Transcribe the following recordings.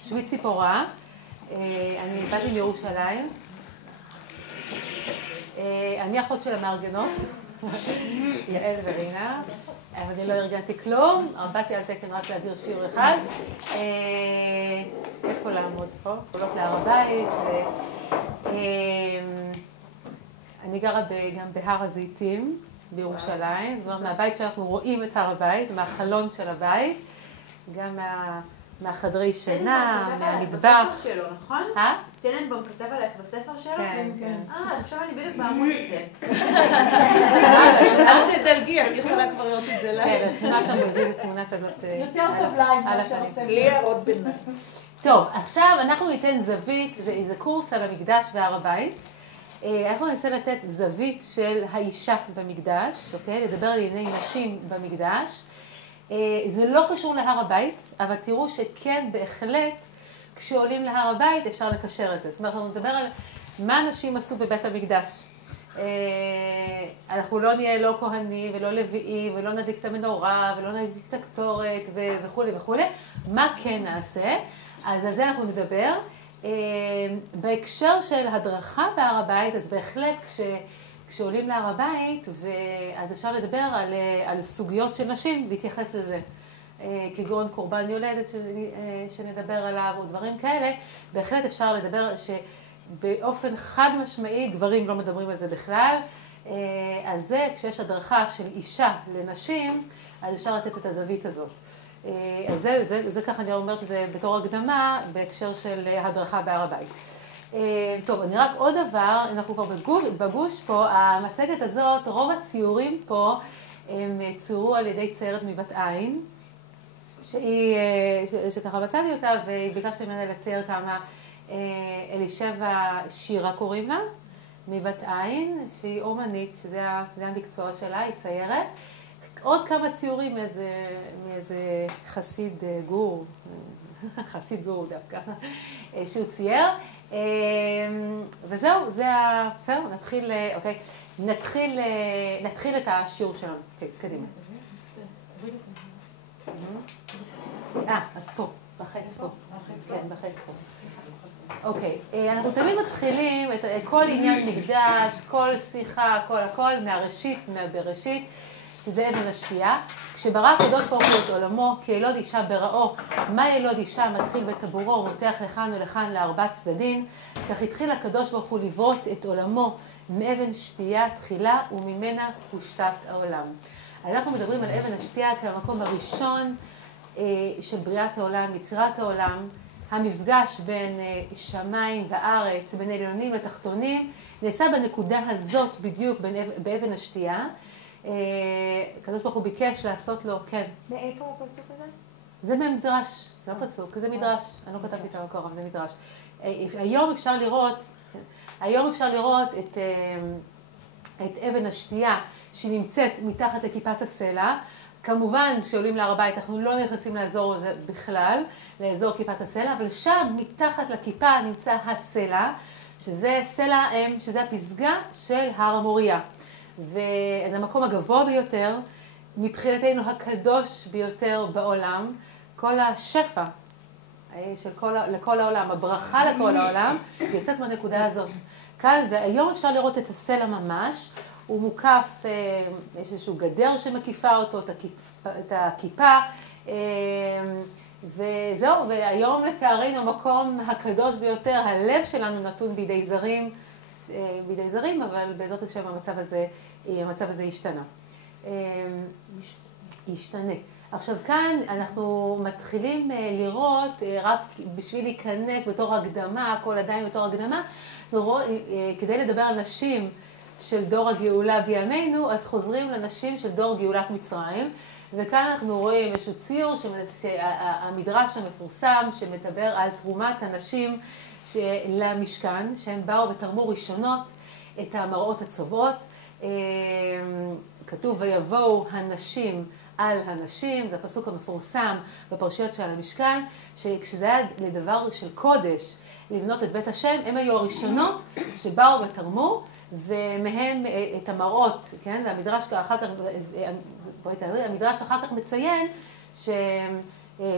שמי ציפורה, אני באתי מירושלים, אני אחות של המארגנות, יעל ורינה, אבל אני לא ארגנתי כלום, באתי על תקן רק להדיר שיעור אחד. איפה לעמוד פה? קולות להר הבית. אני גרה גם בהר הזיתים בירושלים, זאת אומרת מהבית שאנחנו רואים את הר הבית, מהחלון של הבית, גם מהחדרי שינה, מהמטבח. בספר שלו, נכון? טננבאום כתב עליך בספר שלו? כן, כן. עכשיו אני בדיוק בעמוד הזה. אז תדלגי, את יכולה כבר לראות את זה לה. כן, התמונה שם מביא את תמונה כזאת יותר טוב לייב מאשר הספר. לי הערות ביניים. טוב, עכשיו אנחנו ניתן זווית, זה קורס על המקדש והר הבית. אנחנו ננסה לתת זווית של האישה במקדש, אוקיי? לדבר על ענייני נשים במקדש. זה לא קשור להר הבית, אבל תראו שכן בהחלט כשעולים להר הבית אפשר לקשר את זה. זאת אומרת, אנחנו נדבר על מה נשים עשו בבית המקדש. אנחנו לא נהיה לא כהנים ולא לוויים ולא נדליק את המנורה ולא נדליק את הקטורת וכו' וכו'. מה כן נעשה? אז על זה אנחנו נדבר. בהקשר של הדרכה בהר הבית, אז בהחלט כשעולים להר הבית, אז אפשר לדבר על סוגיות של נשים, להתייחס לזה. כגון קורבן יולדת שנדבר עליו, או דברים כאלה, בהחלט אפשר לדבר שבאופן חד משמעי, גברים לא מדברים על זה בכלל. אז זה, כשיש הדרכה של אישה לנשים, אז אפשר לתת את הזווית הזאת. אז זה ככה אני אומרת את זה בתור הקדמה, בהקשר של הדרכה בהר הבית. טוב, אני רק עוד דבר, אנחנו כבר בגוש פה, המצגת הזאת, רוב הציורים פה הם צוירו על ידי ציירת מבת עין, שככה מצאתי אותה, וביקשתי ממנה לצייר כמה, אלישבע שירה קוראים לה, מבת עין, שהיא אומנית, שזה המקצוע שלה, היא ציירת. עוד כמה ציורים מאיזה חסיד גור, חסיד גור דווקא, שהוא צייר. וזהו, בסדר, נתחיל, אוקיי, נתחיל את השיעור שלנו. קדימה. אז פה, בחץ פה. כן, בחץ פה. אוקיי, אנחנו תמיד מתחילים את כל עניין מקדש, כל שיחה, הכל, מהראשית, מהבראשית, שזה אבן השתייה. כשברא הקדוש ברוך הוא את עולמו, כי ילוד אישה בראו, מה ילוד אישה מתחיל בטבורו ומותח לכאן ולכאן לארבע צדדים, כך התחיל הקדוש ברוך הוא לברות את עולמו מאבן שתייה תחילה וממנה הושתת העולם. אנחנו מדברים על אבן השתייה כמקום הראשון של בריאת העולם, יצירת העולם, המפגש בין שמיים וארץ, בין עליונים לתחתונים, נעשה בנקודה הזאת בדיוק באבן השתייה. הקדוש ברוך הוא ביקש לעשות לו, כן. מאיפה הפסוק הזה? זה במדרש, זה לא פסוק, זה מדרש. אני לא כתבתי את המקור, אבל זה מדרש. היום אפשר לראות את אבן השתייה שנמצאת מתחת לכיפת הסלע. כמובן שעולים להר הבית, אנחנו לא נכנסים לאזור הזה בכלל, לאזור כיפת הסלע, אבל שם מתחת לכיפה נמצא הסלע, שזה סלע האם, שזה הפסגה של הר המוריה. וזה המקום הגבוה ביותר, מבחינתנו הקדוש ביותר בעולם, כל השפע של לכל העולם, הברכה לכל העולם, יוצאת מהנקודה הזאת. כאן, והיום אפשר לראות את הסלע ממש, הוא מוקף, יש איזשהו גדר שמקיפה אותו, את הכיפה, וזהו, והיום לצערנו המקום הקדוש ביותר, הלב שלנו נתון בידי זרים, אבל בעזרת השם המצב הזה ישתנה. עכשיו כאן אנחנו מתחילים לראות, רק בשביל להיכנס בתור הקדמה, הכל עדיין בתור הקדמה, כדי לדבר על נשים של דור הגאולה בימינו, אז חוזרים לנשים של דור גאולת מצרים, וכאן אנחנו רואים איזשהו ציור, המדרש המפורסם שמדבר על תרומת הנשים למשכן, שהם באו ותרמו ראשונות את המראות הצובעות. כתוב ויבואו הנשים על הנשים, זה הפסוק המפורסם בפרשיות של המשכן, שכשזה היה לדבר של קודש לבנות את בית השם, הם היו הראשונות שבאו ותרמו, ומהם את המראות, כן? והמדרש אחר כך, המדרש אחר כך מציין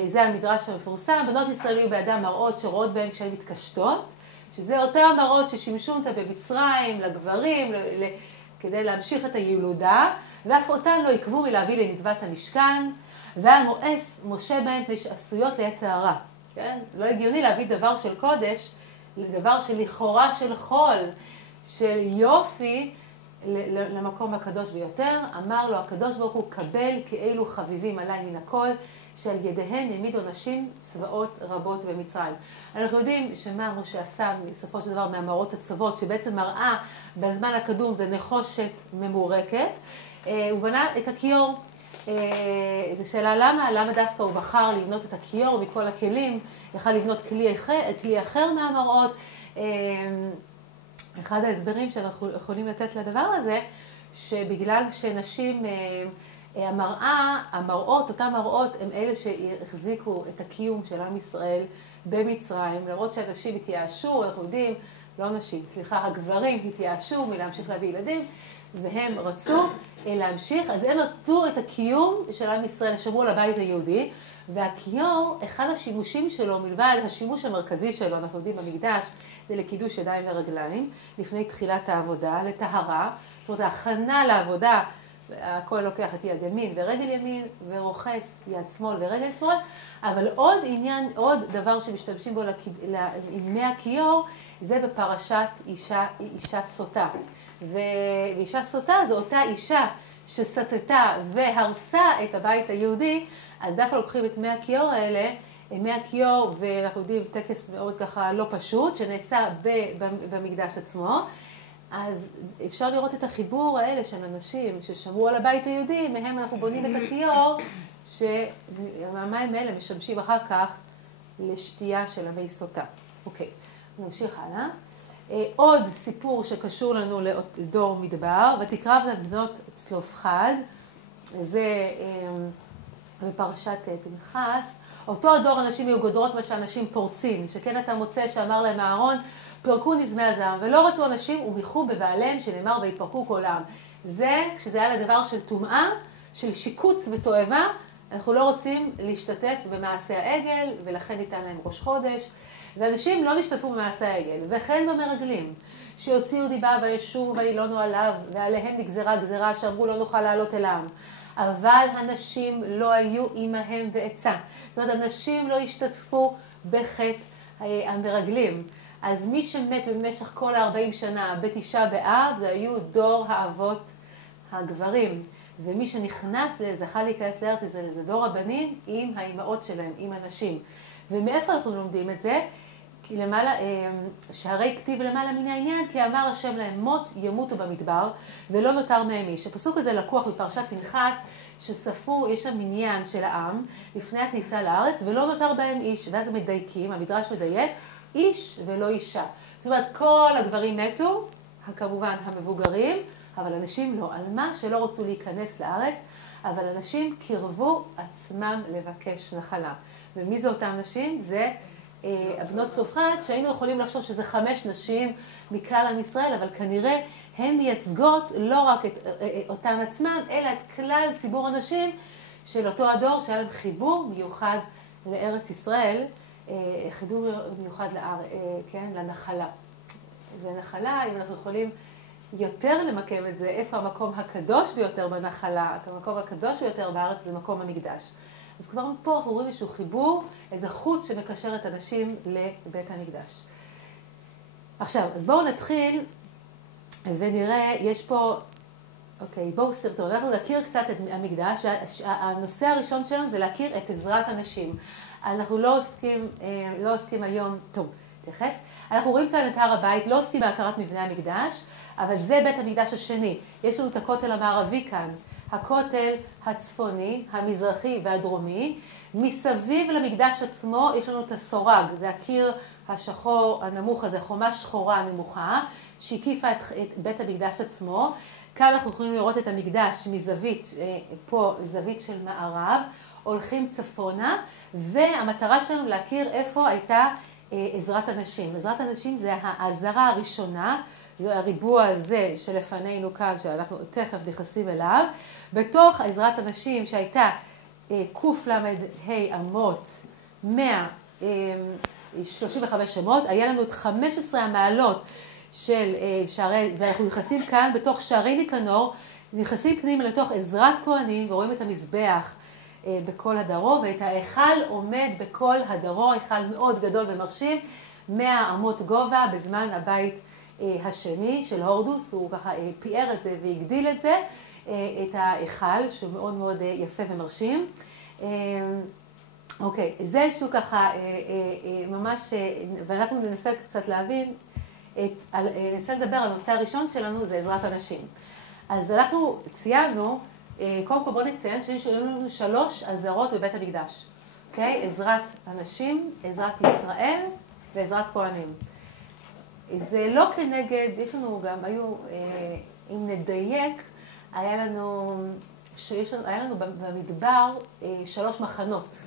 זה המדרש המפורסם, בנות ישראל היו בידם מראות שרואות בהן כשהן מתקשטות, שזה אותם מראות ששימשו אותה במצרים, לגברים, כדי להמשיך את הילודה, ואף אותן לא עיכבו מלהביא לנדבת המשכן, והיה מואס משה בהן פני שעשויות ליצר הרע. כן? לא הגיוני להביא דבר של קודש, לדבר של לכאורה של חול, של יופי, למקום הקדוש ביותר. אמר לו הקדוש ברוך הוא, קבל כאלו חביבים עליי מן הכל, שעל ידיהן העמידו נשים צבאות רבות במצרים. אנחנו יודעים שמה משה עשה בסופו של דבר מהמראות הצוות, שבעצם מראה בזמן הקדום זה נחושת ממורקת. הוא בנה את הכיור. זו שאלה למה דווקא הוא בחר לבנות את הכיור מכל הכלים, יכל לבנות כלי אחר מהמראות. אחד ההסברים שאנחנו יכולים לתת לדבר הזה, שבגלל שנשים, אותם מראות הם אלה שהחזיקו את הקיום של עם ישראל במצרים, למרות שאנשים התייאשו, אנחנו יודעים, הגברים התייאשו מלהמשיך להביא ילדים, והם רצו להמשיך, אז הם נתנו את הקיום של עם ישראל, שמרו על הבית היהודי, והכיור, אחד השימושים שלו, מלבד השימוש המרכזי שלו, אנחנו יודעים במקדש, זה לקידוש ידיים ורגליים, לפני תחילת העבודה, לטהרה, זאת אומרת, ההכנה לעבודה, הכל לוקח את יד ימין ורגל ימין, ורוחץ יד שמאל ורגל שמאל, אבל עוד דבר שמשתמשים בו עם מי הכיור, זה בפרשת אישה סוטה. ואישה סוטה זו אותה אישה שסטתה והרסה את הבית היהודי, אז דווקא לוקחים את מי הכיור האלה, מי הכיור, ואנחנו יודעים טקס מאוד ככה לא פשוט, שנעשה במקדש עצמו, אז אפשר לראות את החיבור האלה של אנשים ששמרו על הבית היהודי, מהם אנחנו בונים את הכיור, שהמים האלה משמשים אחר כך לשתייה של המי סוטה. אוקיי, נמשיך הלאה. עוד סיפור שקשור לנו לדור מדבר, ותקרב לבנות צלופחד, זה בפרשת פנחס. אותו הדור אנשים היו גודרות מה שאנשים פורצים, שכן אתה מוצא שאמר להם אהרון, פרקו נזמי הזעם, ולא רצו אנשים ומיכו בבעליהם שנאמר ויפרקו כל העם. זה כשזה היה לדבר של טומאה, של שיקוץ ותועבה, אנחנו לא רוצים להשתתף במעשה העגל, ולכן ניתן להם ראש חודש, ואנשים לא נשתתפו במעשה העגל, וכן במרגלים, שהוציאו דיבה וישוב וילונו עליו, ועליהם נגזרה גזרה שאמרו לא נוכל לעלות אל העם. אבל הנשים לא היו עמהם בעצה. זאת אומרת, הנשים לא השתתפו בחטא המרגלים. אז מי שמת במשך כל 40 שנה בתשעה באב, זה היו דור האבות הגברים. ומי שנכנס זכה להיכנס לארץ, זה דור הבנים עם האימהות שלהם, עם הנשים. ומאיפה אנחנו לומדים את זה? כי למעלה, שהרי כתיב למעלה מן העניין, כי אמר השם להם מות ימותו במדבר, ולא נותר מהם איש. הפסוק הזה לקוח בפרשת פנחס, שספרו, יש שם מניין של העם, לפני הכניסה לארץ, ולא נותר בהם איש. ואז הם מדייקים, המדרש מדייק, איש ולא אישה. זאת אומרת, כל הגברים מתו, כמובן המבוגרים, אבל אנשים לא. על מה שלא רצו להיכנס לארץ, אבל אנשים קרבו עצמם לבקש נחלה. ומי זה אותם נשים? זה הבנות צלופחד, שהיינו יכולים לחשוב שזה 5 נשים מכלל עם ישראל, אבל כנראה הן מייצגות לא רק את אותן עצמם, אלא את כלל ציבור הנשים של אותו הדור, שהיה להם חיבור מיוחד לארץ ישראל, חיבור מיוחד לנחלה. ונחלה, אם אנחנו יכולים יותר למקם את זה, איפה המקום הקדוש ביותר בנחלה, המקום הקדוש ביותר בארץ זה מקום המקדש. אז כבר פה אנחנו רואים איזשהו חיבור, איזה חוט שמקשר את הנשים לבית המקדש. עכשיו, אז בואו נתחיל ונראה, יש פה, אוקיי, בואו סרטון, אנחנו נכיר קצת את המקדש, והנושא הראשון שלנו זה להכיר את עזרת הנשים. אנחנו לא עוסקים היום, טוב, תכף, אנחנו רואים כאן את הר הבית, לא עוסקים בהכרת מבנה המקדש, אבל זה בית המקדש השני. יש לנו את הכותל המערבי כאן, הכותל הצפוני, המזרחי והדרומי. מסביב למקדש עצמו יש לנו את הסורג, זה הקיר השחור הנמוך הזה, חומה שחורה נמוכה, שהקיפה את בית המקדש עצמו. כאן אנחנו יכולים לראות את המקדש מזווית, פה זווית של מערב, הולכים צפונה, והמטרה שלנו להכיר איפה הייתה עזרת הנשים. עזרת הנשים זה העזרה הראשונה, זה הריבוע הזה שלפנינו כאן, שאנחנו תכף נכנסים אליו. בתוך עזרת הנשים שהייתה קל"ה אמות, 135 שמות, היה לנו את 15 המעלות של שערי, ואנחנו נכנסים כאן בתוך שערי ניקנור, נכנסים פנימה לתוך עזרת כהנים ורואים את המזבח בכל הדרו, ואת ההיכל עומד בכל הדרו, היכל מאוד גדול ומרשים, 100 אמות גובה בזמן הבית השני של הורדוס, הוא ככה פיאר את זה והגדיל את זה, את ההיכל, שהוא מאוד מאוד יפה ומרשים. אוקיי, זה איזשהו ככה ממש, ואנחנו ננסה קצת להבין, ננסה לדבר על הנושא הראשון שלנו, זה עזרת הנשים. אז אנחנו ציינו, קודם כל בואו נציין שיש לנו 3 עזרות בבית המקדש. אוקיי? עזרת הנשים, עזרת ישראל ועזרת כהנים. זה לא כנגד, יש לנו גם, אם נדייק, היה לנו במדבר 3 מחנות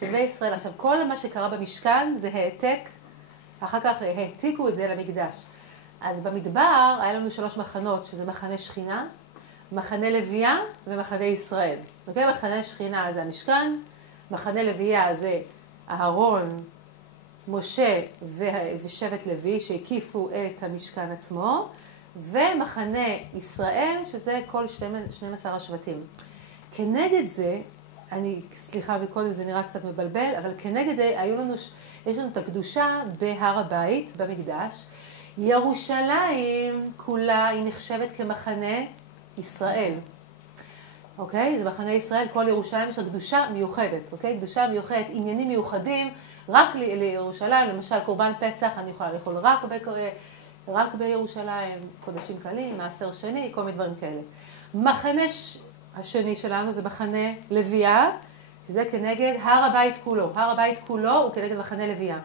של בני ישראל. עכשיו, כל מה שקרה במשכן זה העתק, אחר כך העתיקו את זה למקדש. אז במדבר היה לנו 3 מחנות, שזה מחנה שכינה, מחנה לוויה ומחנה ישראל. אוקיי? מחנה שכינה זה המשכן, מחנה לוויה זה אהרון, משה ושבט לוי שהקיפו את המשכן עצמו, ומחנה ישראל שזה כל 12 השבטים. כנגד זה, סליחה מקודם זה נראה קצת מבלבל, אבל כנגד זה יש לנו את הקדושה בהר הבית, במקדש. ירושלים כולה היא נחשבת כמחנה ישראל. אוקיי? זה מחנה ישראל, כל ירושלים יש לה קדושה מיוחדת. אוקיי? קדושה מיוחדת, עניינים מיוחדים, רק לירושלים, למשל קורבן פסח, אני יכולה לאכול רק בירושלים, קודשים קלים, מעשר שני, כל מיני דברים כאלה. מחנה השני שלנו זה מחנה לוויה, שזה כנגד הר הבית כולו. הר הבית כולו הוא כנגד מחנה לוויה.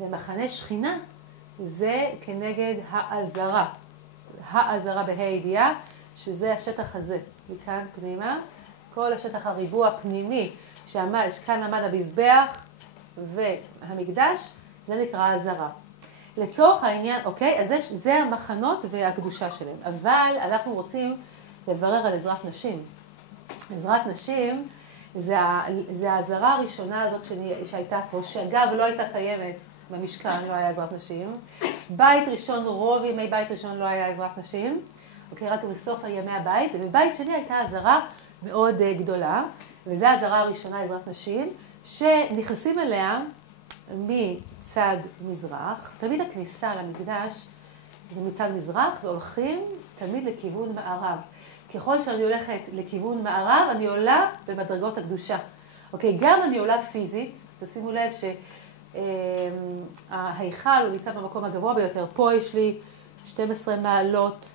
ומחנה שכינה זה כנגד העזרה. העזרה בה"א הידיעה, שזה השטח הזה, מכאן פנימה. כל השטח הריבוע הפנימי, כאן עמד המזבח והמקדש, זה נקרא העזרה. לצורך העניין, אוקיי, אז זה המחנות והקדושה שלהם. אבל אנחנו רוצים לברר על עזרת נשים. עזרת נשים זה העזרה הראשונה הזאת שהייתה פה, שאגב לא הייתה קיימת במשכן, לא היה עזרת נשים. בית ראשון, רוב ימי בית ראשון לא היה עזרת נשים. אוקיי, רק בסוף ימי הבית. ובבית שני הייתה עזרה מאוד גדולה, וזו העזרה הראשונה, עזרת נשים, שנכנסים אליה מצד מזרח. תמיד הכניסה למקדש זה מצד מזרח, והולכים תמיד לכיוון מערב. ככל שאני הולכת לכיוון מערב, אני עולה במדרגות הקדושה. אוקיי, גם אני עולה פיזית, תשימו לב שההיכל הוא נמצא במקום הגבוה ביותר. פה יש לי 12 מעלות,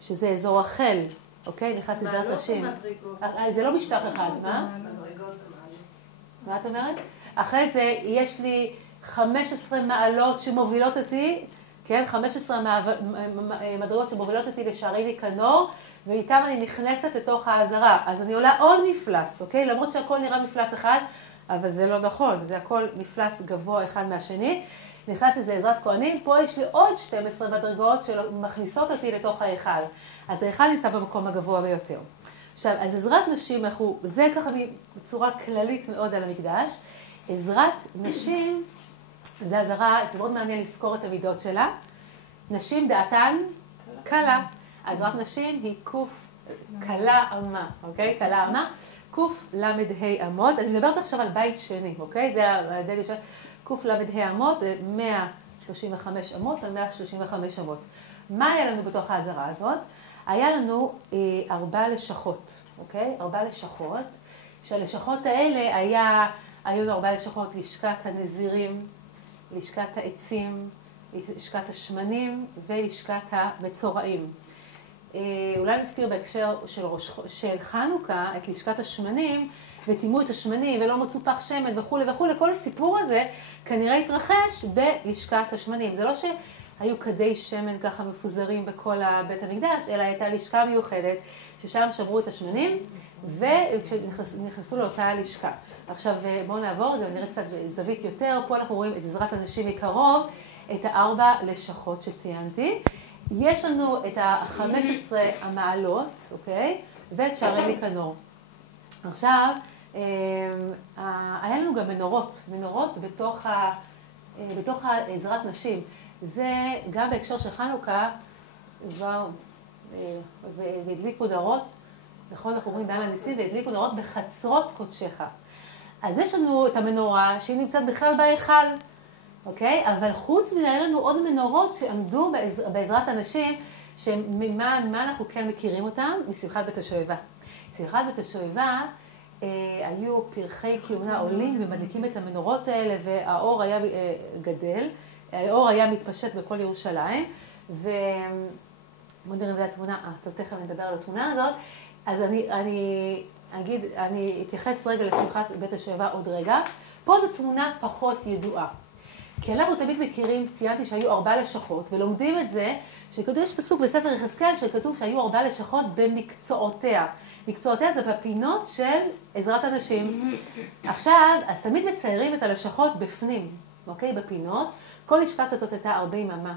שזה אזור החל. אוקיי, נכנס עזרת נשים. זה לא משטח אחד, מה? מה את אומרת? אחרי זה יש לי 15 מעלות שמובילות אותי, כן? 15 מדרגות שמובילות אותי לשערי ניקנור, ואיתם אני נכנסת לתוך העזרה. אז אני עולה עוד מפלס, אוקיי? למרות שהכל נראה מפלס אחד, אבל זה לא נכון. זה הכל מפלס גבוה אחד מהשני. נכנס לזה עזרת כהנים, פה יש לי עוד 12 מדרגות שמכניסות אותי לתוך ההיכל. אז ההיכל נמצא במקום הגבוה ביותר. עכשיו, אז עזרת נשים, זה ככה בצורה כללית מאוד על המקדש. עזרת נשים, זה עזרה, שזה מאוד מעניין לזכור את המידות שלה. נשים דעתן קלה. עזרת נשים היא קוף קלה אמה, אוקיי? קלה אמה. קוף למ"ה אמות. אני מדברת עכשיו על בית שני, אוקיי? זה הדגל של קוף למ"ה אמות, זה 135 אמות על 135 אמות. מה היה לנו בתוך העזרה הזאת? היה לנו 4 לשכות, אוקיי? 4 לשכות. שהלשכות האלה היו לנו 4 לשכות, לשכת הנזירים, לשכת העצים, לשכת השמנים ולשכת המצורעים. אולי נזכיר בהקשר של חנוכה את לשכת השמנים, וטימו את השמנים ולא מצאו פח שמן וכו' וכו'. כל הסיפור הזה כנראה התרחש בלשכת השמנים. זה לא שהיו כדי שמן ככה מפוזרים בכל בית המקדש, אלא הייתה לשכה מיוחדת ששם שמרו את השמנים, וכשנכנסו לאותה לשכה. עכשיו בואו נעבור, גם נראה קצת זווית יותר. פה אנחנו רואים את עזרת הנשים מקרוב, את 4 לשכות שציינתי. יש לנו את 15 המעלות, אוקיי? ואת שערי ניקנור. עכשיו, היה לנו גם מנורות בתוך עזרת נשים. זה גם בהקשר של חנוכה, והדליקו נרות, נכון, אנחנו אומרים בעל הניסים, והדליקו נרות בחצרות קודשך. אז יש לנו את המנורה שהיא נמצאת בכלל בהיכל, אוקיי? אבל חוץ מזה, היה לנו עוד מנורות שעמדו בעזרת הנשים, שממה אנחנו כן מכירים אותם? משמחת בית השואבה. שמחת בית השואבה, היו פרחי כהונה עולים ומדליקים את המנורות האלה, והאור היה גדל, האור היה מתפשט בכל ירושלים, בואו נראה את התמונה, תכף נדבר על התמונה הזאת, אז אני אתייחס רגע לשמחת בית השואבה עוד רגע. פה זו תמונה פחות ידועה. כי אנחנו תמיד מכירים, ציינתי שהיו 4 לשכות, ולומדים את זה, שכתוב, יש פסוק בספר יחזקאל שכתוב שהיו 4 לשכות במקצועותיה. מקצועותיה זה בפינות של עזרת הנשים. עכשיו, אז תמיד מציירים את הלשכות בפנים, אוקיי? בפינות. כל לשכה כזאת הייתה 40 אמה,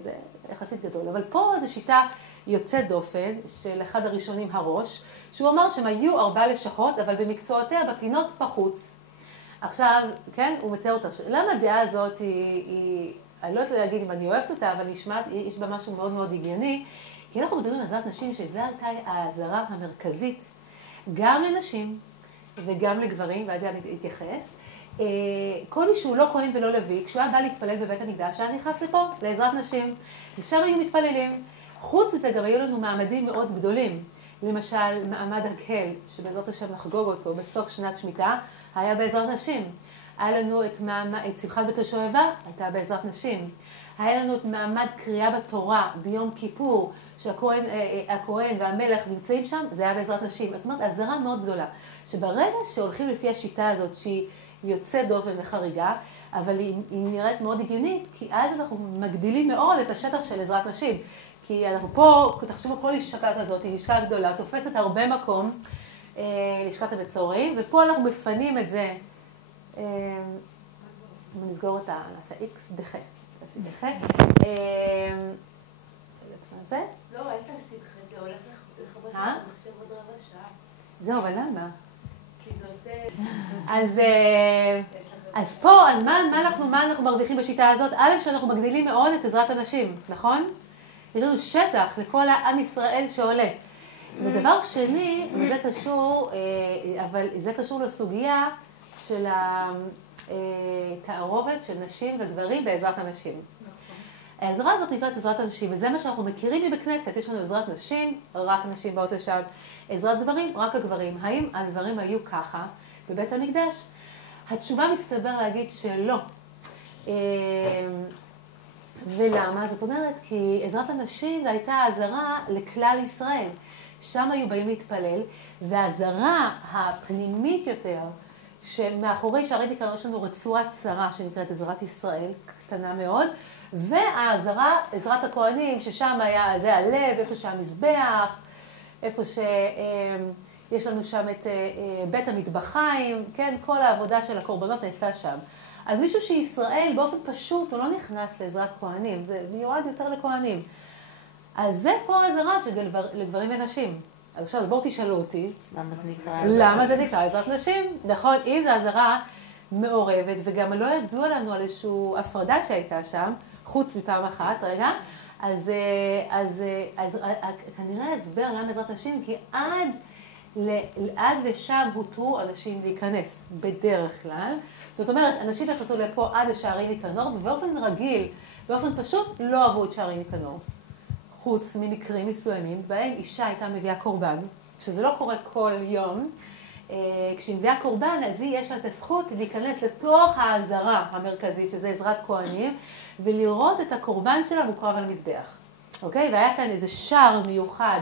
זה יחסית גדול. אבל פה זו שיטה יוצאת דופן של אחד הראשונים, הראש, שהוא אמר שהם היו 4 לשכות, אבל במקצועותיה בפינות בחוץ. עכשיו, כן, הוא מצייר אותה. למה הדעה הזאת אני לא יודעת להגיד אם אני אוהבת אותה, אבל נשמעת, יש בה משהו מאוד מאוד הגיוני, כי אנחנו מדברים על עזרת נשים, שזו הייתה העזרה המרכזית, גם לנשים וגם לגברים, ועד זה אני אתייחס. כל מי שהוא לא כהן ולא לוי, כשהוא היה בא להתפלל בבית המקדש, היה נכנס לפה, לעזרת נשים. ושם היו מתפללים. חוץ מזה גם היו לנו מעמדים מאוד גדולים. למשל, מעמד הקהל, שבעזרת השם נחגוג אותו בסוף שנת שמיטה, היה בעזרת נשים. היה לנו את שמחת בית השואבה, הייתה בעזרת נשים. היה לנו את מעמד קריאה בתורה ביום כיפור, שהכהן והמלך נמצאים שם, זה היה בעזרת נשים. זאת אומרת, עזרה מאוד גדולה. שברגע שהולכים לפי השיטה הזאת, שהיא יוצאת דופן וחריגה, אבל היא נראית מאוד הגיונית, כי אז אנחנו מגדילים מאוד את השטח של עזרת נשים. כי אנחנו פה, תחשבו, כל לשכה כזאת, היא לשכה גדולה, תופסת הרבה מקום, לשכת הבצורים, ופה אנחנו מפנים את זה, נסגור אותה, נעשה X דחה. מה זה? לא, אל תעשי דחה, זה הולך לחבר את המחשב עוד רבע שעה. זהו, אבל למה? כי זה עושה... אז פה, אז מה אנחנו מרוויחים בשיטה הזאת? א', שאנחנו מגדילים מאוד את עזרת הנשים, נכון? יש לנו שטח לכל העם ישראל שעולה. ודבר שני, וזה קשור, אבל זה קשור לסוגיה של התערובת של נשים וגברים בעזרת הנשים. העזרה הזאת נקראת עזרת הנשים, וזה מה שאנחנו מכירים מבכנסת. יש לנו עזרת נשים, רק נשים באות לשם. עזרת גברים, רק הגברים. האם הדברים היו ככה בבית המקדש? התשובה מסתבר להגיד שלא. ולמה? זאת אומרת, כי עזרת הנשים הייתה עזרה לכלל ישראל. שם היו באים להתפלל, והעזרה הפנימית יותר, שמאחורי שערי ניכר יש לנו רצועת צרה שנקראת עזרת ישראל, קטנה מאוד, והעזרה, עזרת הכהנים, ששם היה, זה הלב, איפה שהמזבח, איפה שיש לנו שם את בית המטבחיים, כן, כל העבודה של הקורבנות נעשתה שם. אז מישהו שישראל באופן פשוט, הוא לא נכנס לעזרת כהנים, זה מיועד יותר לכהנים. אז זה פה עזרה לגברים ונשים. אז עכשיו בואו תשאלו אותי, למה זה נקרא עזרת נשים? נכון, אם זו עזרה מעורבת, וגם לא ידוע לנו על איזושהי הפרדה שהייתה שם, חוץ מפעם אחת, רגע, אז כנראה הסבר למה עזרת נשים, כי עד לשם הותרו אנשים להיכנס, בדרך כלל. זאת אומרת, אנשים נכנסו לפה עד לשערי ניקנור, ובאופן רגיל, באופן פשוט, לא אהבו את שערי ניקנור. חוץ ממקרים מסוימים, בהם אישה הייתה מביאה קורבן, שזה לא קורה כל יום. כשהיא מביאה קורבן, אז יש לה את הזכות להיכנס לתוך העזרה המרכזית, שזה עזרת כהנים, ולראות את הקורבן שלה מוקרב על המזבח. אוקיי? והיה כאן איזה שער מיוחד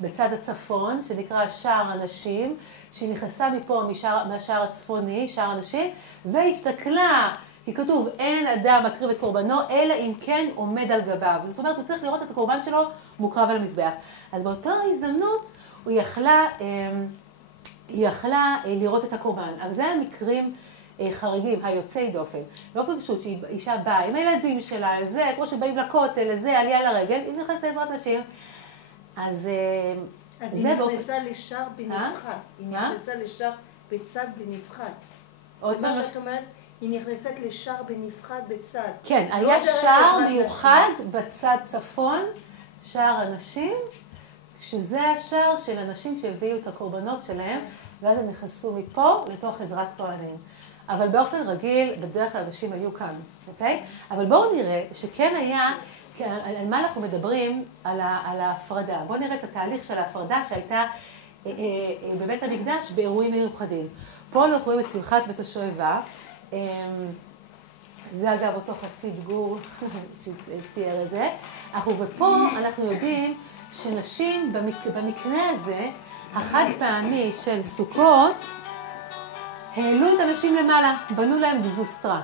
בצד הצפון, שנקרא שער הנשים, שהיא נכנסה מפה מהשער הצפוני, שער הנשים, והסתכלה, כי כתוב, אין אדם מקריב את קורבנו, אלא אם כן עומד על גביו. זאת אומרת, הוא צריך לראות את הקורבן שלו מוקרב על המזבח. אז באותה הזדמנות, הוא יכלה לראות את הקורבן. אבל זה היה מקרים חריגים, היוצאי דופן. באופן פשוט, שאישה באה עם הילדים שלה, זה, כמו שבאים לכותל, זה, עלייה לרגל, היא נכנסת לעזרת נשים. אז היא נכנסה לשער בנפרד. היא נכנסה לשער בצד בנפרד. עוד מה פעם, שאת אומרת, היא נכנסת לשער בנפרד בצד. כן, לא היה דרך שער עזרת מיוחד בצד צפון, שער הנשים, שזה השער של אנשים שהביאו את הקורבנות שלהם, ואז הם נכנסו מפה לתוך עזרת כהנים. אבל באופן רגיל, בדרך כלל אנשים היו כאן, אוקיי? אבל בואו נראה שכן היה, על מה אנחנו מדברים? על ההפרדה. בואו נראה את התהליך של ההפרדה שהייתה בבית המקדש באירועים מיוחדים. פה אנחנו רואים את שמחת בית השואבה. זה אגב אותו חסיד גור שצייר את זה. ופה אנחנו יודעים שנשים במקרה הזה, החד פעמי של סוכות, העלו את הנשים למעלה, בנו להם גזוסטרה.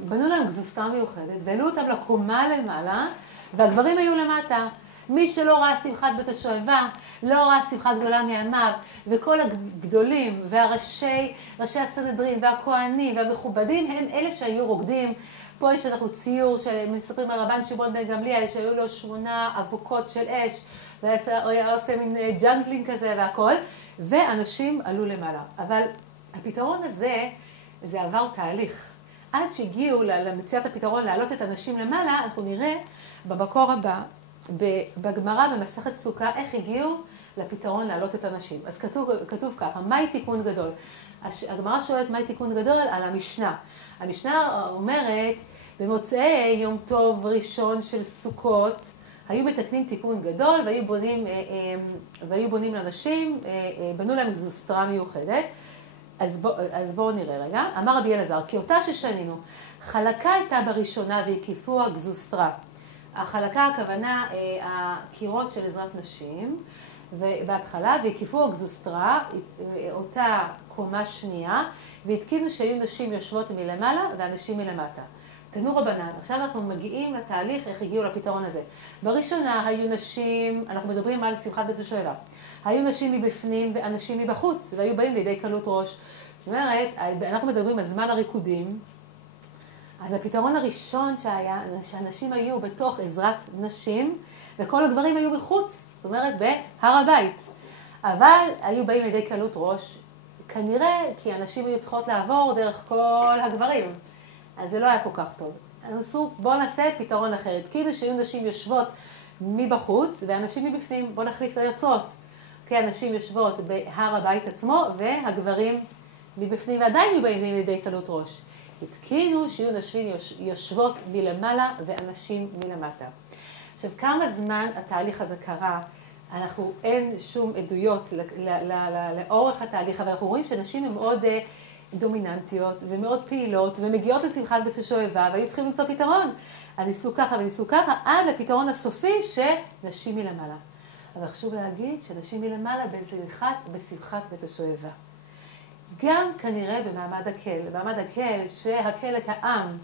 בנו להם גזוסטרה מיוחדת, והעלו אותם לקומה למעלה, והגברים היו למטה. מי שלא ראה שמחת בית השואבה, לא ראה שמחה גדולה מימיו, וכל הגדולים והראשי הסנהדרין והכהנים והמכובדים הם אלה שהיו רוקדים. פה יש אנחנו ציור שמספרים על רבן שמעון בן גמליאל, שהיו לו 8 אבוקות של אש, והיה עושה מין ג'אנגלינג כזה והכל, ואנשים עלו למעלה. אבל הפתרון הזה, זה עבר תהליך. עד שהגיעו למציאת הפתרון להעלות את הנשים למעלה, אנחנו נראה במקור הבא, בגמרא במסכת סוכה, איך הגיעו לפתרון להעלות את הנשים. אז כתוב ככה, מהי תיקון גדול? הגמרא שואלת מהי תיקון גדול על המשנה. המשנה אומרת, במוצאי יום טוב ראשון של סוכות, היו מתקנים תיקון גדול והיו בונים לנשים, בנו להם גזוסטרה מיוחדת. אז בואו נראה רגע. אמר רבי אלעזר, כי אותה ששנינו, חלקה הייתה בראשונה והקיפוה גזוסטרה. החלקה הכוונה הקירות של עזרת נשים, ובהתחלה והקיפוה גזוסטרה, אותה קומה שנייה, והתקינו שהיו נשים יושבות מלמעלה ואנשים מלמטה. תנו רבנן, עכשיו אנחנו מגיעים לתהליך איך הגיעו לפתרון הזה. בראשונה היו נשים, אנחנו מדברים על שמחת בית השואבה, היו נשים מבפנים ואנשים מבחוץ, והיו באים לידי קלות ראש. זאת אומרת, אנחנו מדברים על זמן הריקודים, אז הפתרון הראשון שהיה, שאנשים היו בתוך עזרת נשים, וכל הגברים היו בחוץ, זאת אומרת בהר הבית. אבל היו באים לידי קלות ראש, כנראה כי הנשים היו צריכות לעבור דרך כל הגברים. אז זה לא היה כל כך טוב. בואו נעשה פתרון אחרת. כאילו שהיו נשים יושבות מבחוץ, ואנשים מבפנים, בואו נחליף את היוצרות. כי הנשים יושבות בהר הבית עצמו, והגברים מבפנים, ועדיין היו באים לידי קלות ראש. התקינו שיהיו נשים יושבות מלמעלה ואנשים מלמטה. עכשיו, כמה זמן התהליך הזה קרה? אין שום עדויות לאורך התהליך, אבל אנחנו רואים שנשים הן מאוד דומיננטיות ומאוד פעילות, ומגיעות לשמחת בית השואבה, והיו צריכים למצוא פתרון. ניסו ככה וניסו ככה, עד לפתרון הסופי שנשים מלמעלה. אבל חשוב להגיד שנשים מלמעלה בשמחת בית השואבה. גם כנראה במעמד הקהל. במעמד הקהל שהקהל את העם,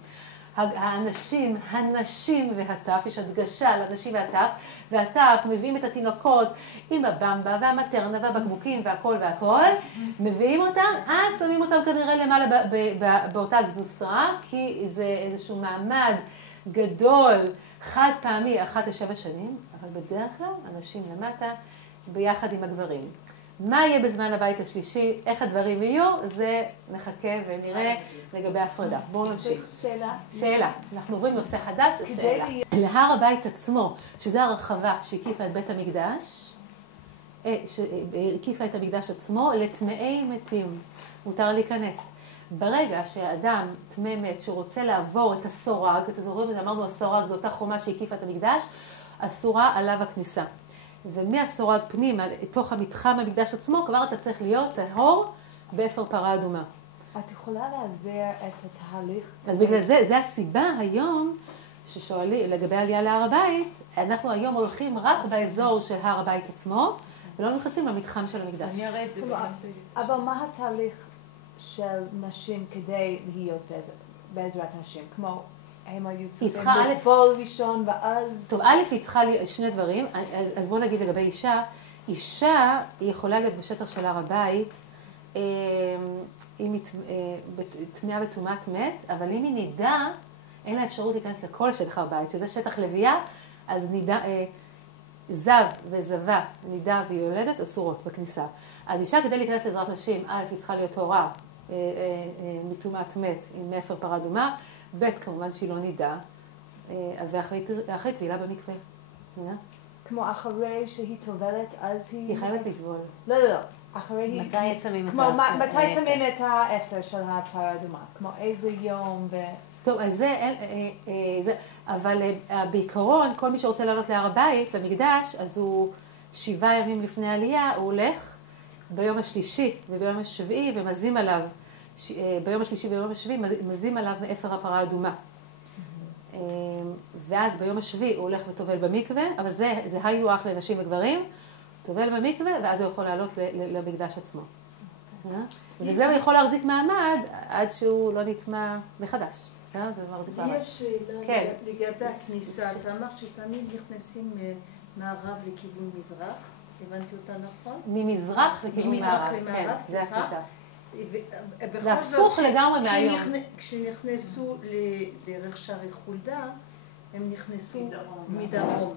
הנשים והטף, יש הדגשה לנשים והטף, והטף מביאים את התינוקות עם הבמבה והמטרנה והבקבוקים והכל, מביאים אותם, אז שמים אותם כנראה למעלה באותה גזוסטרה, כי זה איזשהו מעמד גדול, חד פעמי, 1 ל7 שנים, אבל בדרך כלל אנשים למטה ביחד עם הגברים. מה יהיה בזמן הבית השלישי, איך הדברים יהיו, זה נחכה ונראה לגבי ההפרדה. בואו נמשיך. שאלה. אנחנו עוברים נושא חדש, שאלה. להר הבית עצמו, שזה הרחבה שהקיפה את בית המקדש, שהקיפה את המקדש עצמו, לטמאי מתים. מותר להיכנס. ברגע שהאדם טמא מת שרוצה לעבור את הסורג, את הזורג, אמרנו הסורג, זו אותה חומה שהקיפה את המקדש, אסורה עליו הכניסה. ומהסורג פנימה, לתוך המתחם המקדש עצמו, כבר אתה צריך להיות טהור באפר פרה אדומה. את יכולה להסביר את התהליך? אז בגלל זה, זה הסיבה היום ששואלים לגבי עלייה להר הבית, אנחנו היום הולכים רק באזור של הר הבית עצמו, ולא נכנסים למתחם של המקדש. אני אראה את זה במצגת. אבל מה התהליך של נשים כדי להיות בעזרת נשים? כמו הם היו צריכים לטבול ראשון ואז... טוב, א' היא צריכה שני דברים, אז בואו נגיד לגבי אישה. אישה היא יכולה להיות בשטח של הר הבית, אם היא טמאה וטומאת מת, אבל אם היא נידה, אין לה אפשרות להיכנס לכל שטח הר הבית, שזה שטח לוויה, אז נידה, זב וזבה, נידה ויולדת אסורות בכניסה. אז אישה כדי להיכנס לעזרת נשים, א', היא צריכה להיות הורה מטומאת מת עם מאפר פרה אדומה, ב', כמובן שהיא לא נידה, ואחרי טבילה במקווה. כמו אחרי שהיא טובלת, אז היא חייבת לטבול. לא. אחרי היא... מתי שמים מתי שמים את האפר של הפרה האדומה? כמו איזה יום ו... טוב, אז אבל בעיקרון, כל מי שרוצה לעלות להר הבית, למקדש, אז הוא 7 ימים לפני העלייה, הוא הולך ביום השלישי וביום השביעי ומזים עליו, ביום השלישי וביום השביעי מזים עליו מאפר הפרה האדומה. ואז ביום השביעי הוא הולך וטובל במקווה, אבל זה היינו אח לנשים וגברים, טובל במקווה, ואז הוא יכול לעלות למקדש עצמו. וזה הוא יכול להחזיק מעמד עד שהוא לא נטמע מחדש. לי יש שאלה לגבי הכניסה. אתה אמרת שתמיד נכנסים מערב לכיוון מזרח, הבנתי אותה נכון? ממזרח לכיוון מערב, כן, זה הכניסה. זה הפוך לגמרי מהיום. כשנכנסו לדרך שערי חולדה, הם נכנסו מדרום.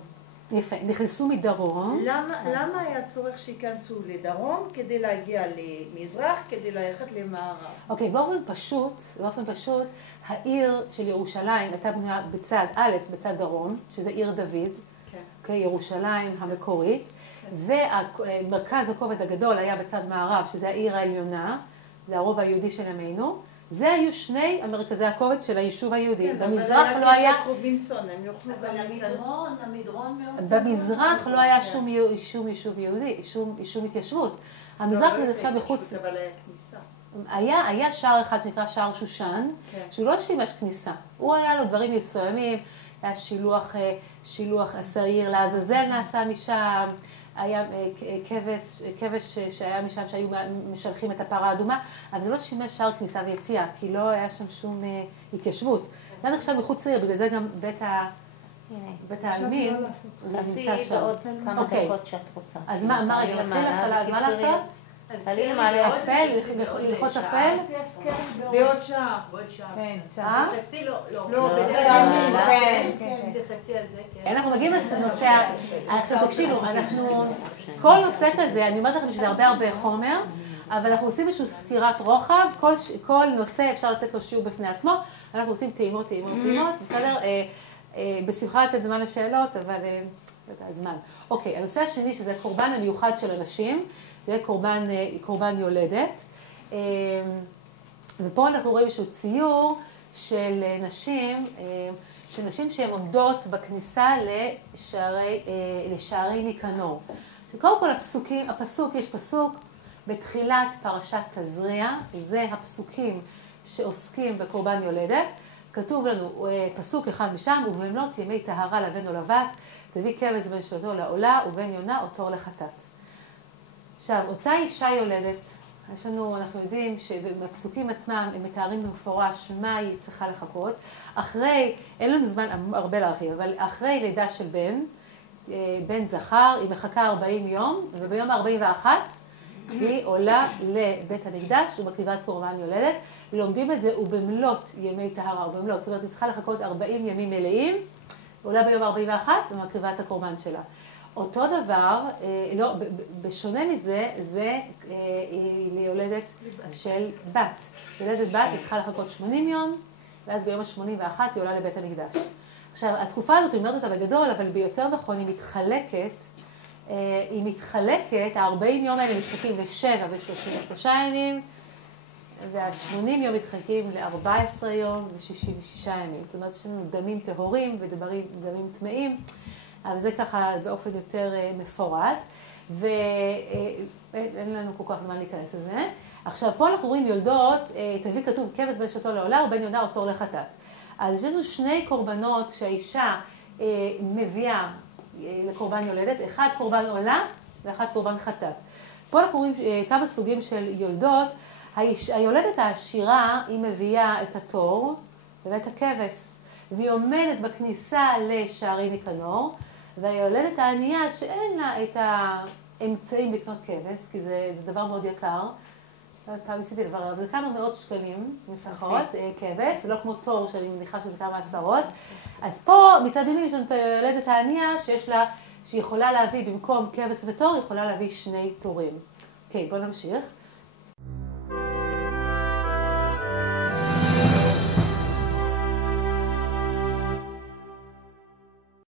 יפה, נכנסו מדרום. למה היה צורך שיכנסו לדרום כדי להגיע למזרח, כדי ללכת למערב? אוקיי, באופן פשוט, העיר של ירושלים הייתה בנויה בצד א', בצד דרום, שזה עיר דוד, ירושלים המקורית, ומרכז הכובד הגדול היה בצד מערב, שזה העיר העליונה, זה הרוב היהודי של ימינו. זה היו שני המרכזי הכובד של היישוב היהודי. במזרח לא היה... אבל המדרון מאוד... במזרח לא היה שום יישוב יהודי, שום התיישבות. המזרח זה נחשב מחוץ... אבל היה כניסה. היה שער אחד שנקרא שער שושן, שהוא לא שימש כניסה. הוא היה לו דברים מסוימים, היה שילוח השעיר לעזאזל נעשה משם, היה כבש שהיה משם שהיו משלחים את הפרה האדומה, אבל זה לא שימש שער כניסה ויציאה, כי לא היה שם שום התיישבות. זה נחשב מחוץ לעיר, בגלל זה גם בית העלמין נמצא שם. בעוד כמה דקות שאת רוצה. אז מה רגע, נתחיל לך, אז מה לעשות? תעלי למעלה. אפל, ללחוץ אפל? בעוד שעה. כן, תחצי לא, בסדר, כן. תחצי על זה, כן. אנחנו מגיעים לנושא, עכשיו תקשיבו, כל נושא כזה, אני אומרת לכם שזה הרבה חומר, אבל אנחנו עושים איזושהי סקירת רוחב, כל נושא אפשר לתת לו שיעור בפני עצמו, אנחנו עושים טעימות, בסדר? בשמחה לתת זמן לשאלות, אבל הזמן. אוקיי, הנושא השני שזה קורבן המיוחד של אנשים, זה קורבן יולדת, ופה אנחנו רואים איזשהו ציור של נשים שהן עומדות בכניסה לשערי ניקנור. קודם כל יש פסוק בתחילת פרשת תזריע, זה הפסוקים שעוסקים בקורבן יולדת. כתוב לנו פסוק אחד משם, ובמלאת ימי טהרה לבן או לבת, תביא כבש בין שלתו לעולה ובן יונה אותו לחטאת. עכשיו, אותה אישה יולדת, אנחנו יודעים שבפסוקים עצמם הם מתארים במפורש מה היא צריכה לחכות. אין לנו זמן הרבה להרחיב, אבל אחרי לידה של בן זכר, היא מחכה 40 יום, וביום ה-41 היא עולה לבית המקדש ומקריבת קורבן יולדת. לומדים את זה ובמלאת ימי טהרה ובמלאת, זאת אומרת, היא צריכה לחכות 40 ימים מלאים, עולה ביום ה-41 ומקריבה את הקורבן שלה. אותו דבר, לא, בשונה מזה, זה יולדת של בת. יולדת בת היא צריכה לחכות 80 יום, ואז ביום ה-81 היא עולה לבית המקדש. עכשיו, התקופה הזאת, אני אומרת אותה בגדול, אבל ביותר נכון, היא מתחלקת, ה-40 יום האלה מתחלקים ל7 ו-33 ימים, וה-80 יום מתחלקים ל14 יום ו66 ימים. זאת אומרת, יש לנו דמים טהורים ודמים טמאים, אבל זה ככה באופן יותר מפורט, ואין לנו כל כך זמן להיכנס לזה. עכשיו, פה אנחנו רואים יולדות, תביא כתוב כבש בין שלתו לעולה ובן יונה אותו לחטאת. אז יש לנו שני קורבנות שהאישה מביאה לקורבן יולדת, אחד קורבן עולה ואחד קורבן חטאת. פה אנחנו רואים כמה סוגים של יולדות. היולדת העשירה היא מביאה את התור ואת הכבש, והיא עומדת בכניסה לשערי ניקנור, והיולדת הענייה שאין לה את האמצעים לקנות כבש, כי זה דבר מאוד יקר, פעם ניסיתי לברר, זה כמה מאות שקלים לפחות, כבש, זה לא כמו תור שאני מניחה שזה כמה עשרות. אז פה מצד ימין יש לנו את היולדת הענייה שיש לה שהיא יכולה להביא במקום כבש ותור, היא יכולה להביא 2 תורים. אוקיי, בואו נמשיך.